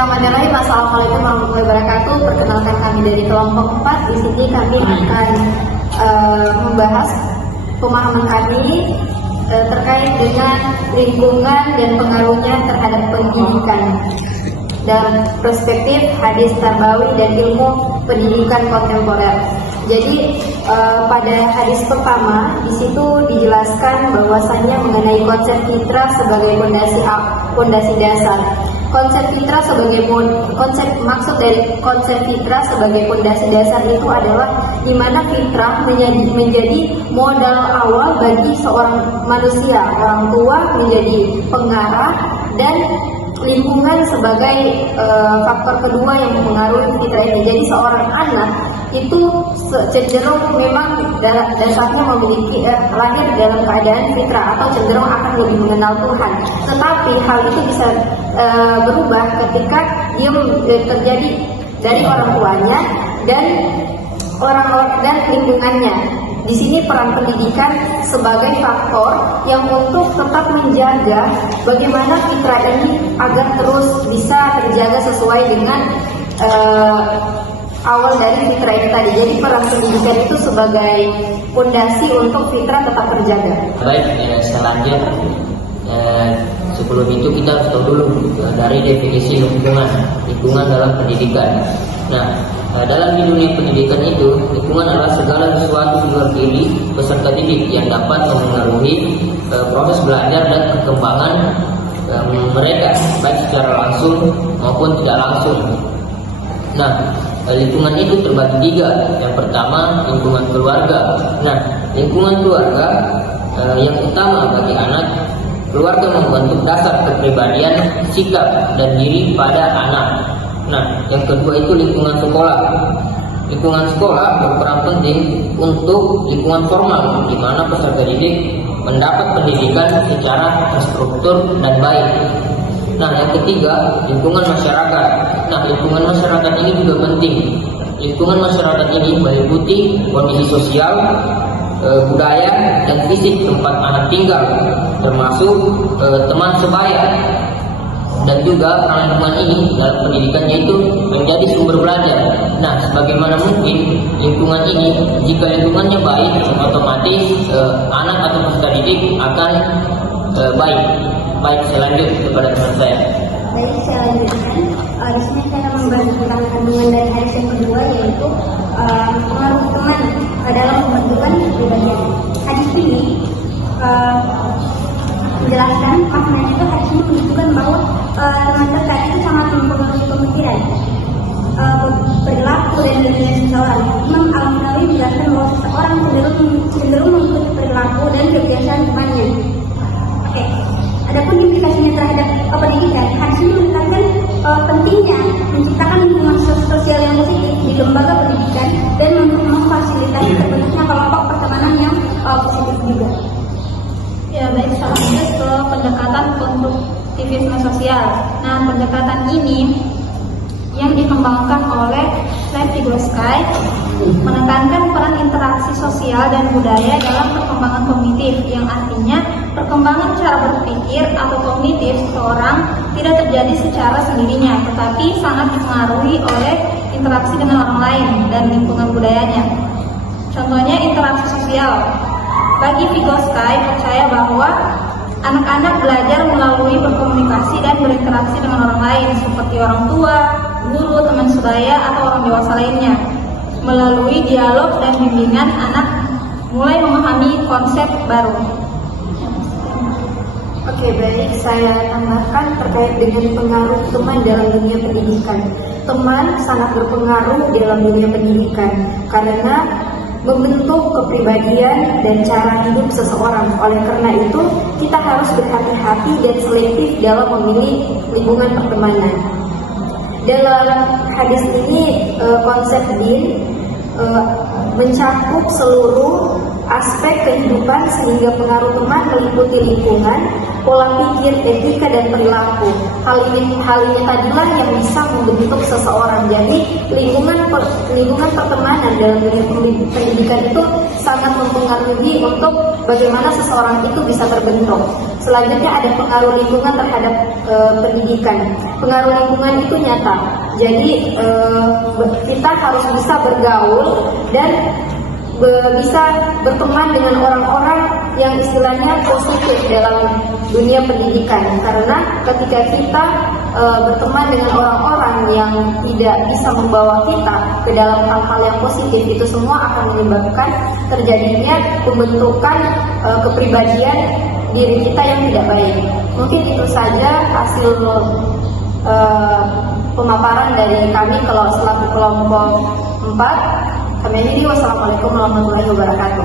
Bismillahirrahmanirrahim. Assalamualaikum warahmatullahi wabarakatuh. Perkenalkan, kami dari kelompok 4. Di sini kami akan membahas pemahaman kami terkait dengan lingkungan dan pengaruhnya terhadap pendidikan dalam perspektif hadis tarbawi dan ilmu pendidikan kontemporer. Jadi pada hadis pertama di situ dijelaskan bahwasannya mengenai konsep fitrah sebagai fondasi dasar. Konsep fitrah sebagai maksud dari konsep fitrah sebagai fondasi dasar itu adalah di mana fitrah menjadi modal awal bagi seorang manusia. Orang tua menjadi pengarah dan lingkungan sebagai faktor kedua yang mempengaruhi fitrah ini. Jadi seorang anak itu cenderung memang dasarnya memiliki lahir dalam keadaan fitrah atau cenderung akan lebih mengenal Tuhan. Tetapi hal itu bisa berubah ketika dia terjadi dari orang tuanya dan orang-orang dan lingkungannya. Di sini peran pendidikan sebagai faktor yang untuk tetap menjaga bagaimana fitrah ini agar terus bisa terjaga sesuai dengan awal dari fitrah ini tadi. Jadi peran pendidikan itu sebagai fondasi untuk fitrah tetap terjaga. Baik, selanjutnya sebelum itu kita harus tahu dulu dari definisi lingkungan dalam pendidikan. Nah, dalam dunia pendidikan itu, lingkungan adalah segala sesuatu di luar diri peserta didik yang dapat mempengaruhi proses belajar dan perkembangan mereka, baik secara langsung maupun tidak langsung. Nah, lingkungan itu terbagi 3. Yang pertama, lingkungan keluarga. Nah, lingkungan keluarga yang utama bagi anak, keluarga membentuk dasar kepribadian, sikap, dan diri pada anak. Nah, yang kedua itu lingkungan sekolah. Lingkungan sekolah berperan penting untuk lingkungan formal, di mana peserta didik mendapat pendidikan secara terstruktur dan baik. Nah, yang ketiga, lingkungan masyarakat. Nah, lingkungan masyarakat ini juga penting. Lingkungan masyarakat ini meliputi kondisi sosial, budaya, dan fisik tempat anak tinggal, termasuk teman sebaya. Dan juga lingkungan ini dalam pendidikannya itu menjadi sumber belajar. Nah, sebagaimana mungkin lingkungan ini, jika lingkungannya baik, otomatis anak atau peserta didik akan baik. Baik, selanjutnya kepada teman saya. Baik, saya lanjutkan. Di sini saya akan membahas tentang kandungan dari hadis yang kedua, yaitu pengaruh teman dalam pembentukan kepribadian. Hadis ini menjelaskan maknanya itu hadis ini menunjukkan bahwa teman dekat itu sangat mempengaruhi pemikiran, perilaku dan nilai seseorang. Imam Al-Nawawi menjelaskan bahwa seseorang cenderung mengikuti perilaku dan kebiasaan temannya. Oke. Adapun implikasinya terhadap pendidikan, hadis ini menekankan pentingnya menciptakan lingkungan sosial yang positif di lembaga pendidikan dan memfasilitasi terbentuknya kelompok pertemanan yang positif juga. Ya, baik, selanjutnya ke pendekatan konstruktivisme sosial. Nah, pendekatan ini yang dikembangkan oleh Lev Vygotsky menekankan peran interaksi sosial dan budaya dalam perkembangan kognitif, yang artinya perkembangan cara berpikir atau kognitif seseorang tidak terjadi secara sendirinya, tetapi sangat dipengaruhi oleh interaksi dengan orang lain dan lingkungan budayanya. Contohnya interaksi sosial. Bagi Vygotsky percaya bahwa anak-anak belajar melalui berkomunikasi dan berinteraksi dengan orang lain seperti orang tua, guru, teman sebaya, atau orang dewasa lainnya. Melalui dialog dan bimbingan, anak mulai memahami konsep baru. Oke, baik, saya tambahkan terkait dengan pengaruh teman dalam dunia pendidikan. Teman sangat berpengaruh dalam dunia pendidikan karena membentuk kepribadian dan cara hidup seseorang. Oleh karena itu, kita harus berhati-hati dan selektif dalam memilih lingkungan pertemanan. Dalam hadis ini, konsep din mencakup seluruh aspek kehidupan sehingga pengaruh teman meliputi lingkungan, pola pikir, etika, dan perilaku. Hal ini tadilah yang bisa membentuk seseorang. Jadi lingkungan pertemanan dalam dunia pendidikan itu sangat mempengaruhi untuk bagaimana seseorang itu bisa terbentuk. Selanjutnya ada pengaruh lingkungan terhadap pendidikan. Pengaruh lingkungan itu nyata. Jadi kita harus bisa bergaul dan bisa berteman dengan orang-orang yang istilahnya positif dalam dunia pendidikan, karena ketika kita berteman dengan orang-orang yang tidak bisa membawa kita ke dalam hal-hal yang positif, itu semua akan menyebabkan terjadinya pembentukan kepribadian diri kita yang tidak baik. Mungkin itu saja hasil pemaparan dari kami kalau selaku kelompok 4. Kami ini, wassalamualaikum warahmatullahi wabarakatuh.